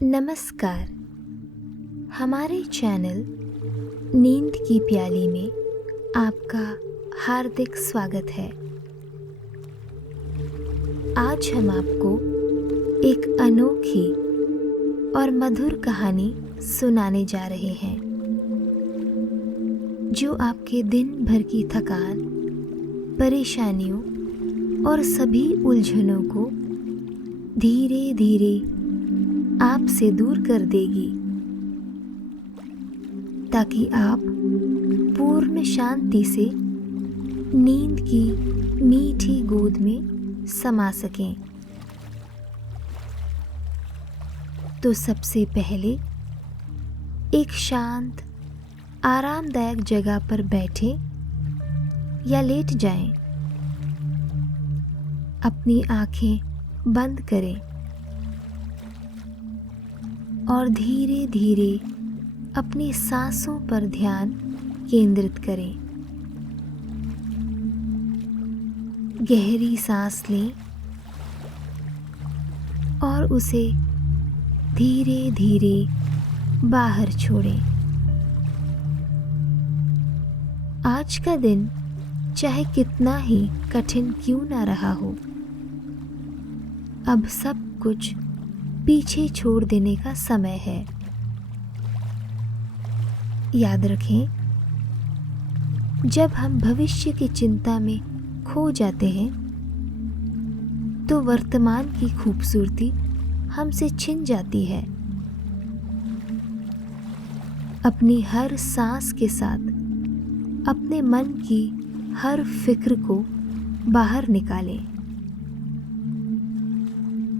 नमस्कार। हमारे चैनल नींद की प्याली में आपका हार्दिक स्वागत है। आज हम आपको एक अनोखी और मधुर कहानी सुनाने जा रहे हैं जो आपके दिन भर की थकान, परेशानियों और सभी उलझनों को धीरे धीरे आपसे दूर कर देगी, ताकि आप पूर्ण शांति से नींद की मीठी गोद में समा सकें। तो सबसे पहले एक शांत, आरामदायक जगह पर बैठें या लेट जाएं। अपनी आंखें बंद करें और धीरे धीरे अपनी सांसों पर ध्यान केंद्रित करें। गहरी सांस लें और उसे धीरे धीरे बाहर छोड़ें। आज का दिन चाहे कितना ही कठिन क्यों ना रहा हो, अब सब कुछ पीछे छोड़ देने का समय है। याद रखें, जब हम भविष्य की चिंता में खो जाते हैं तो वर्तमान की खूबसूरती हमसे छिन जाती है। अपनी हर सांस के साथ अपने मन की हर फिक्र को बाहर निकालें।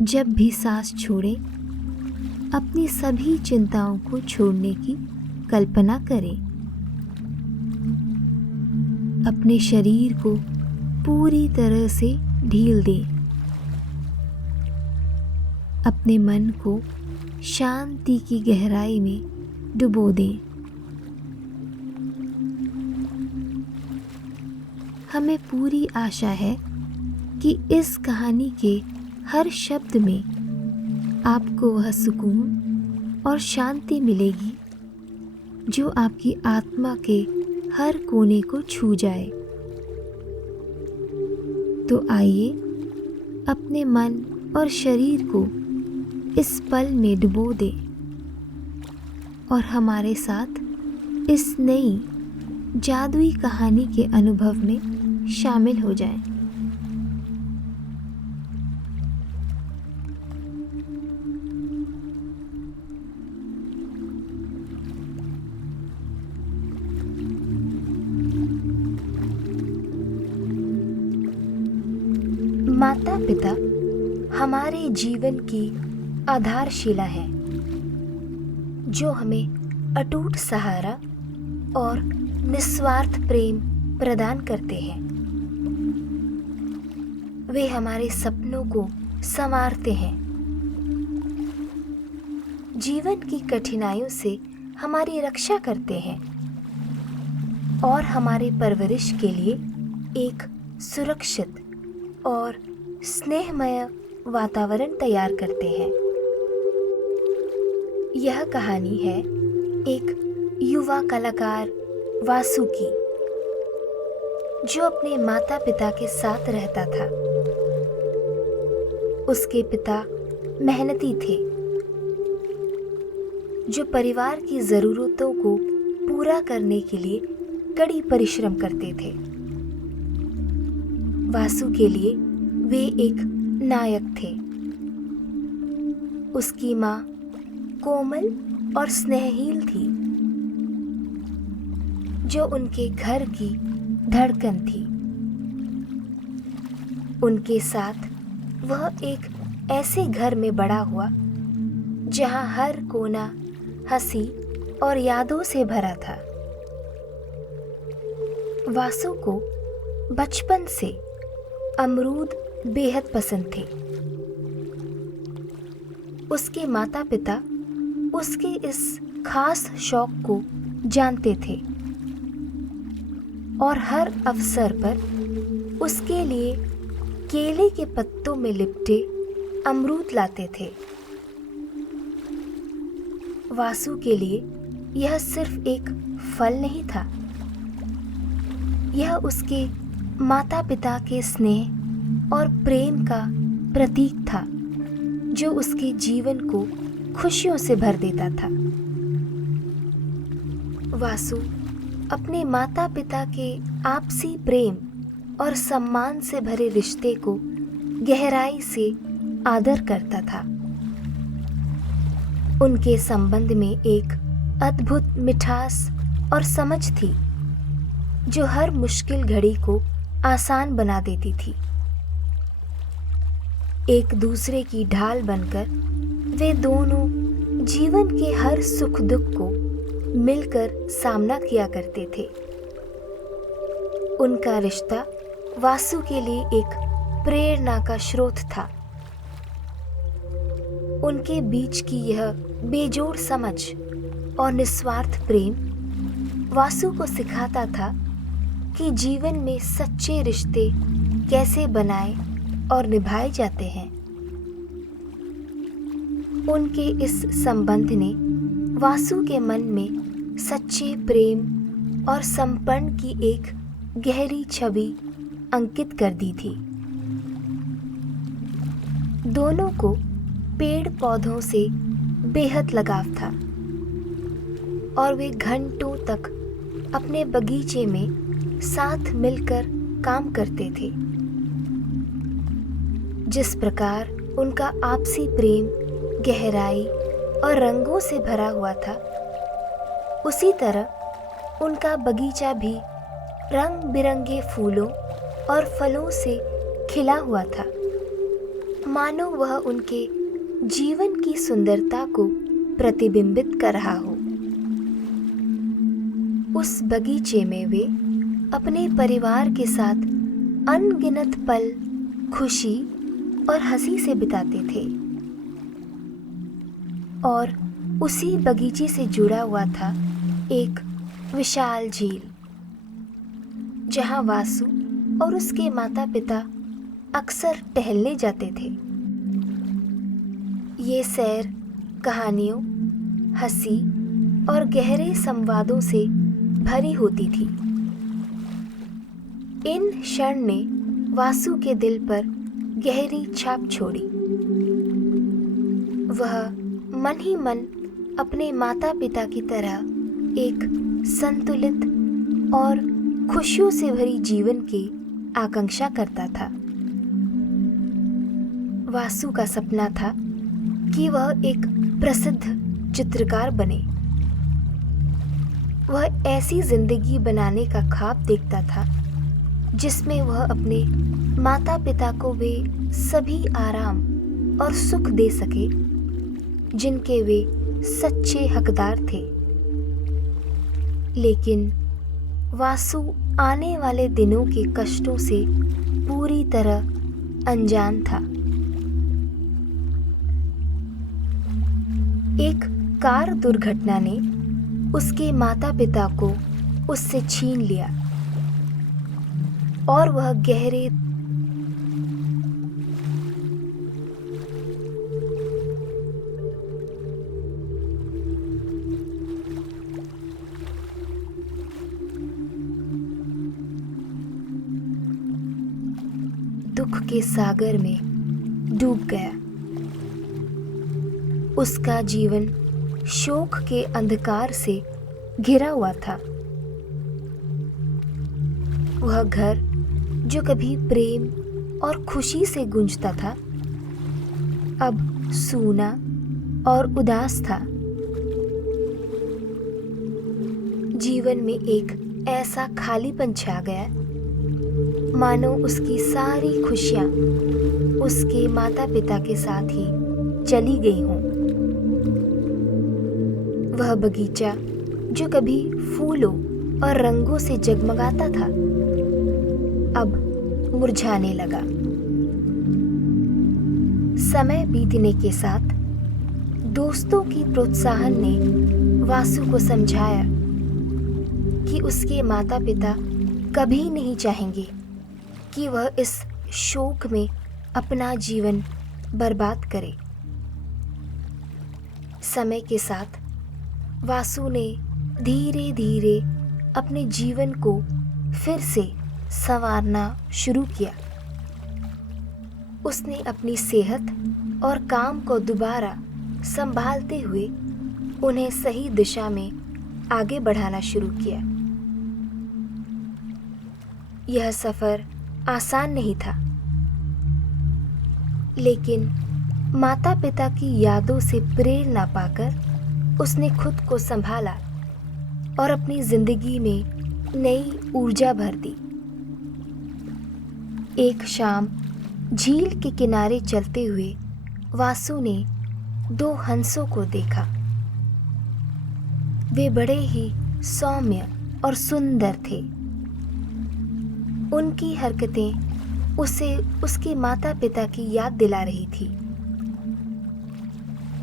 जब भी सांस छोड़ें, अपनी सभी चिंताओं को छोड़ने की कल्पना करें। अपने शरीर को पूरी तरह से ढील दें। अपने मन को शांति की गहराई में डुबो दें। हमें पूरी आशा है कि इस कहानी के हर शब्द में आपको वह सुकून और शांति मिलेगी जो आपकी आत्मा के हर कोने को छू जाए। तो आइए अपने मन और शरीर को इस पल में डुबो दें और हमारे साथ इस नई जादुई कहानी के अनुभव में शामिल हो जाएं। माता पिता हमारे जीवन की आधारशिला है, जो हमें अटूट सहारा और निस्वार्थ प्रेम प्रदान करते हैं। वे हमारे सपनों को संवारते हैं, जीवन की कठिनाइयों से हमारी रक्षा करते हैं और हमारे परवरिश के लिए एक सुरक्षित और स्नेहमय वातावरण तैयार करते हैं। यह कहानी है एक युवा कलाकार वासु की, जो अपने माता पिता के साथ रहता था। उसके पिता मेहनती थे, जो परिवार की जरूरतों को पूरा करने के लिए कड़ी परिश्रम करते थे। वासु के लिए वे एक नायक थे। उसकी माँ कोमल और स्नेहहीन थी, जो उनके घर की धड़कन थी। उनके साथ वह एक ऐसे घर में बड़ा हुआ जहां हर कोना हंसी और यादों से भरा था। वासु को बचपन से अमरूद बेहद पसंद थे। उसके माता पिता उसके इस खास शौक को जानते थे और हर अवसर पर उसके लिए केले के पत्तों में लिपटे अमरूद लाते थे। वासु के लिए यह सिर्फ एक फल नहीं था, यह उसके माता पिता के स्नेह और प्रेम का प्रतीक था जो उसके जीवन को खुशियों से भर देता था। वासु अपने माता पिता के आपसी प्रेम और सम्मान से भरे रिश्ते को गहराई से आदर करता था। उनके संबंध में एक अद्भुत मिठास और समझ थी जो हर मुश्किल घड़ी को आसान बना देती थी। एक दूसरे की ढाल बनकर वे दोनों जीवन के हर सुख दुख को मिलकर सामना किया करते थे। उनका रिश्ता वासु के लिए एक प्रेरणा का स्रोत था। उनके बीच की यह बेजोड़ समझ और निस्वार्थ प्रेम वासु को सिखाता था कि जीवन में सच्चे रिश्ते कैसे बनाए और निभाए जाते हैं। उनके इस संबंध ने वासु के मन में सच्चे प्रेम और समर्पण की एक गहरी छवि अंकित कर दी थी। दोनों को पेड़ पौधों से बेहद लगाव था और वे घंटों तक अपने बगीचे में साथ मिलकर काम करते थे। जिस प्रकार उनका आपसी प्रेम गहराई और रंगों से भरा हुआ था, उसी तरह उनका बगीचा भी रंग बिरंगे फूलों और फलों से खिला हुआ था, मानो वह उनके जीवन की सुंदरता को प्रतिबिंबित कर रहा हो। उस बगीचे में वे अपने परिवार के साथ अनगिनत पल खुशी और हंसी से बिताते थे और उसी बगीचे से जुड़ा हुआ था एक विशाल झील, जहां वासु और उसके माता पिता अक्सर टहलने जाते थे। ये सैर कहानियों, हंसी और गहरे संवादों से भरी होती थी। इन क्षण ने वासु के दिल पर गहरी छाप छोड़ी। वह मन ही मन अपने माता पिता की तरह एक संतुलित और खुशियों से भरी जीवन की आकांक्षा करता था। वासु का सपना था कि वह एक प्रसिद्ध चित्रकार बने। वह ऐसी जिंदगी बनाने का ख्वाब देखता था जिसमें वह अपने माता पिता को वे सभी आराम और सुख दे सके जिनके वे सच्चे हकदार थे। लेकिन वासु आने वाले दिनों के कष्टों से पूरी तरह अनजान था। एक कार दुर्घटना ने उसके माता पिता को उससे छीन लिया और वह गहरे दुख के सागर में डूब गया। उसका जीवन शोक के अंधकार से घिरा हुआ था। वह घर जो कभी प्रेम और खुशी से गूंजता था, अब सूना और उदास था। जीवन में एक ऐसा खालीपन छा गया, मानो उसकी सारी खुशियां उसके माता पिता के साथ ही चली गई हों। वह बगीचा जो कभी फूलों और रंगों से जगमगाता था, अब मुरझाने लगा। समय बीतने के साथ दोस्तों की प्रोत्साहन ने वासु को समझाया कि उसके माता पिता कभी नहीं चाहेंगे कि वह इस शोक में अपना जीवन बर्बाद करे। समय के साथ वासु ने धीरे धीरे अपने जीवन को फिर से संवारना शुरू किया। उसने अपनी सेहत और काम को दोबारा संभालते हुए उन्हें सही दिशा में आगे बढ़ाना शुरू किया। यह सफर आसान नहीं था, लेकिन माता पिता की यादों से प्रेरणा पाकर उसने खुद को संभाला और अपनी जिंदगी में नई ऊर्जा भर दी। एक शाम झील के किनारे चलते हुए वासु ने 2 हंसों को देखा। वे बड़े ही सौम्य और सुंदर थे। उनकी हरकतें उसे उसके माता पिता की याद दिला रही थी।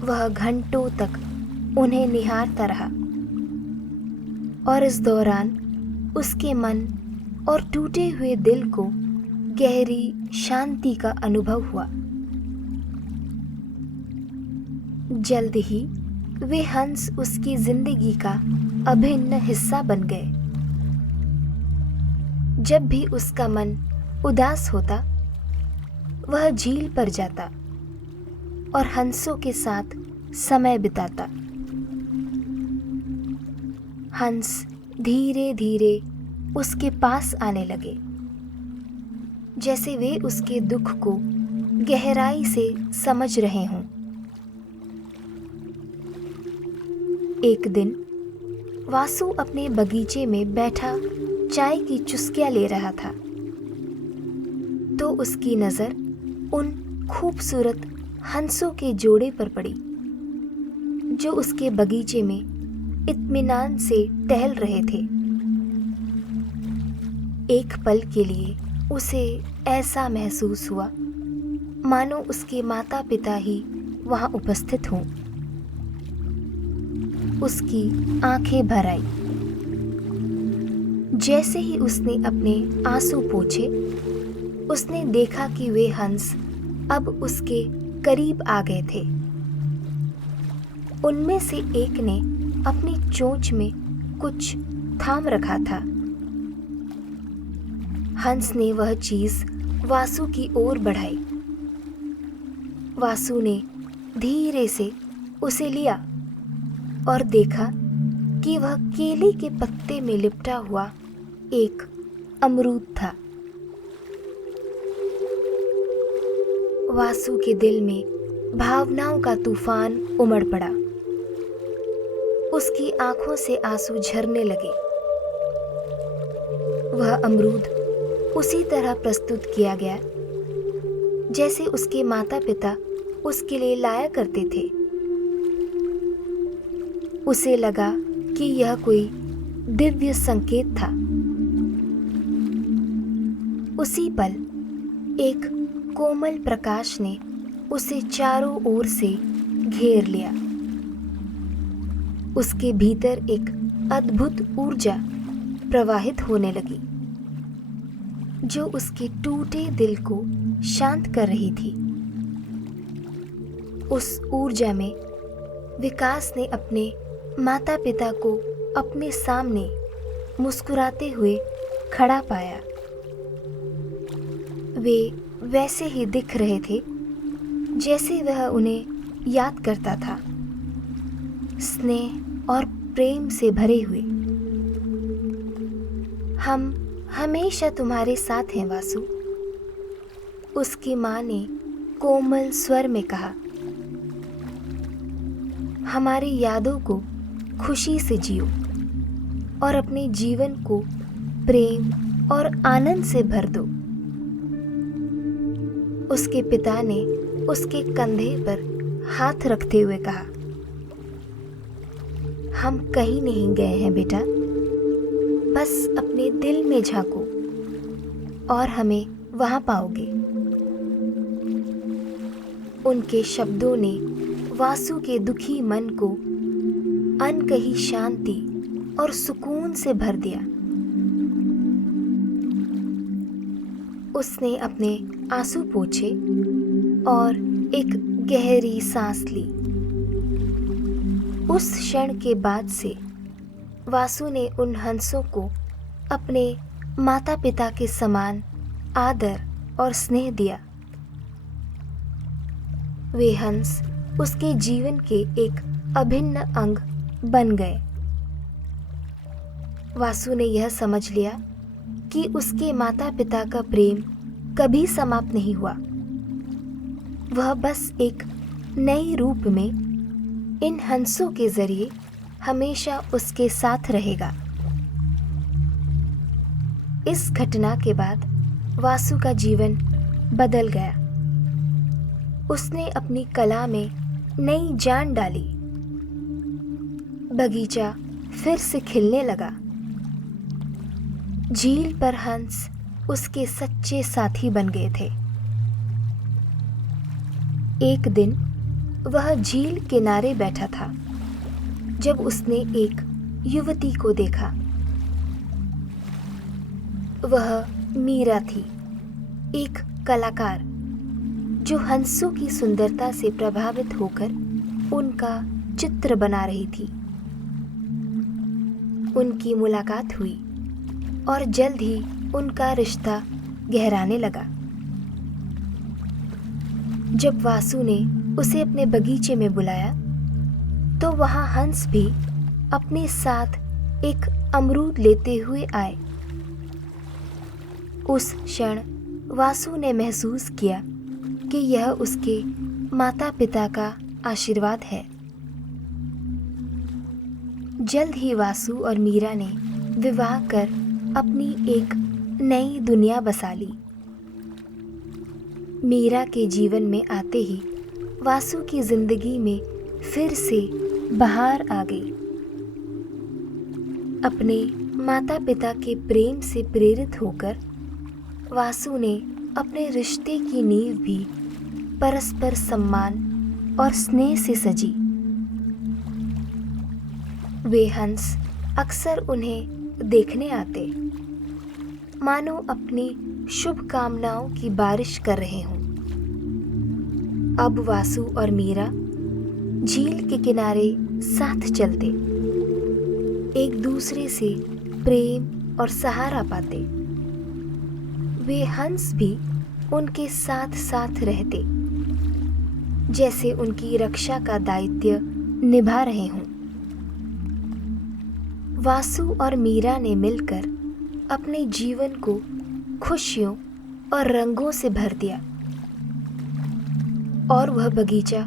वह घंटों तक उन्हें निहारता रहा और इस दौरान उसके मन और टूटे हुए दिल को गहरी शांति का अनुभव हुआ। जल्द ही वे हंस उसकी जिंदगी का अभिन्न हिस्सा बन गए। जब भी उसका मन उदास होता, वह झील पर जाता और हंसों के साथ समय बिताता। हंस धीरे धीरे उसके पास आने लगे, जैसे वे उसके दुख को गहराई से समझ रहे हों। एक दिन वासु अपने बगीचे में बैठा चाय की चुस्कियां ले रहा था, तो उसकी नज़र उन खूबसूरत हंसों के जोड़े पर पड़ी जो उसके बगीचे में इत्मीनान से टहल रहे थे। एक पल के लिए उसे ऐसा महसूस हुआ मानो उसके माता पिता ही वहां उपस्थित हों। उसकी आंखें भर आई। जैसे ही उसने अपने आंसू पोंछे, उसने देखा कि वे हंस अब उसके करीब आ गए थे। उनमें से एक ने अपनी चोंच में कुछ थाम रखा था। हंस ने वह चीज वासु की ओर बढ़ाई। वासु ने धीरे से उसे लिया और देखा कि वह केले के पत्ते में लिपटा हुआ एक अमरूद था। वासु के दिल में भावनाओं का तूफान उमड़ पड़ा। उसकी आंखों से आंसू झरने लगे। वह अमरूद उसी तरह प्रस्तुत किया गया जैसे उसके माता पिता उसके लिए लाया करते थे। उसे लगा कि यह कोई दिव्य संकेत था। उसी पल एक कोमल प्रकाश ने उसे चारों ओर से घेर लिया। उसके भीतर एक अद्भुत ऊर्जा प्रवाहित होने लगी जो उसके टूटे दिल को शांत कर रही थी। उस ऊर्जा में विकास ने अपने माता पिता को अपने सामने मुस्कुराते हुए खड़ा पाया। वे वैसे ही दिख रहे थे जैसे वह उन्हें याद करता था, स्नेह और प्रेम से भरे हुए। हम हमेशा तुम्हारे साथ हैं वासु, उसकी माँ ने कोमल स्वर में कहा। हमारी यादों को खुशी से जियो और अपने जीवन को प्रेम और आनंद से भर दो। उसके पिता ने उसके कंधे पर हाथ रखते हुए कहा, हम कहीं नहीं गए हैं बेटा, बस अपने दिल में झांको और हमें वहां पाओगे। उनके शब्दों ने वासु के दुखी मन को अनकही शांति और सुकून से भर दिया। उसने अपने आंसू पोंछे और एक गहरी सांस ली। उस क्षण के बाद से वासु ने उन हंसों को अपने माता पिता के समान आदर और स्नेह दिया। वे हंस उसके जीवन के एक अभिन्न अंग बन गए। वासु ने यह समझ लिया कि उसके माता पिता का प्रेम कभी समाप्त नहीं हुआ। वह बस एक नए रूप में इन हंसों के जरिए हमेशा उसके साथ रहेगा। इस घटना के बाद वासु का जीवन बदल गया। उसने अपनी कला में नई जान डाली। बगीचा फिर से खिलने लगा। झील पर हंस उसके सच्चे साथी बन गए थे। एक दिन वह झील किनारे बैठा था जब उसने एक युवती को देखा। वह मीरा थी, एक कलाकार जो हंसों की सुंदरता से प्रभावित होकर उनका चित्र बना रही थी। उनकी मुलाकात हुई और जल्द ही उनका रिश्ता गहराने लगा। जब वासु ने उसे अपने बगीचे में बुलाया तो वहां हंस भी अपने साथ एक अमरूद लेते हुए आए। उस क्षण वासु ने महसूस किया कि यह उसके माता पिता का आशीर्वाद है। जल्द ही वासु और मीरा ने विवाह कर अपनी एक नई दुनिया बसा ली। मीरा के जीवन में आते ही वासु की जिंदगी में फिर से बहार आ गई। अपने माता पिता के प्रेम से प्रेरित होकर वासु ने अपने रिश्ते की नींव भी परस्पर सम्मान और स्नेह से सजी। वे हंस अक्सर उन्हें देखने आते, मानो अपनी शुभकामनाओं की बारिश कर रहे हों। अब वासु और मीरा झील के किनारे साथ चलते, एक दूसरे से प्रेम और सहारा पाते। वे हंस भी उनके साथ साथ रहते, जैसे उनकी रक्षा का दायित्व निभा रहे हों। वासु और मीरा ने मिलकर अपने जीवन को खुशियों और रंगों से भर दिया और वह बगीचा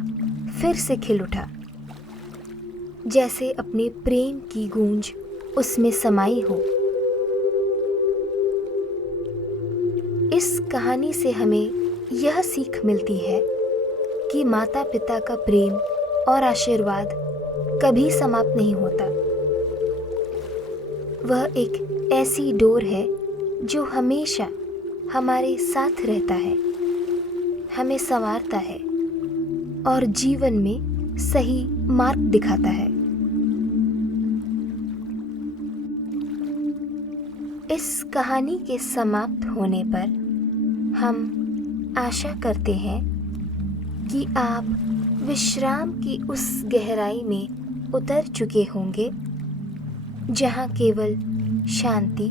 फिर से खिल उठा, जैसे अपने प्रेम की गूंज उसमें समाई हो। इस कहानी से हमें यह सीख मिलती है कि माता पिता का प्रेम और आशीर्वाद कभी समाप्त नहीं होता। वह एक ऐसी डोर है जो हमेशा हमारे साथ रहता है, हमें संवारता है और जीवन में सही मार्ग दिखाता है। इस कहानी के समाप्त होने पर हम आशा करते हैं कि आप विश्राम की उस गहराई में उतर चुके होंगे जहाँ केवल शांति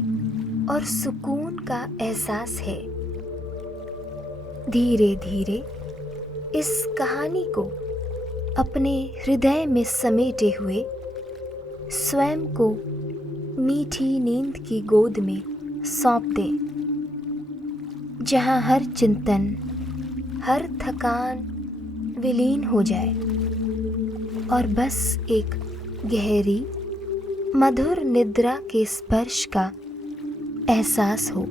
और सुकून का एहसास है। धीरे धीरे इस कहानी को अपने हृदय में समेटे हुए स्वयं को मीठी नींद की गोद में सौंप दें, जहाँ हर चिंतन, हर थकान विलीन हो जाए और बस एक गहरी मधुर निद्रा के स्पर्श का एहसास हो।